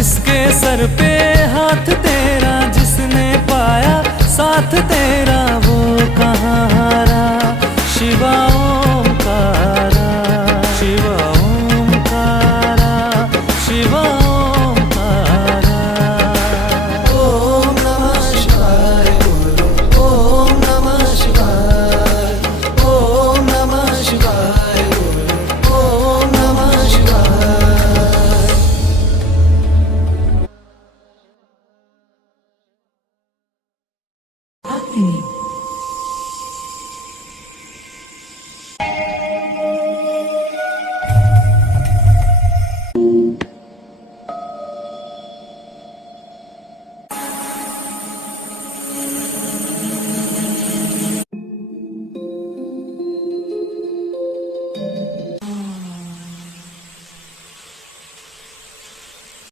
जिसके सर पे हाथ तेरा, जिसने पाया साथ तेरा, वो कहाँ हारा शिवा।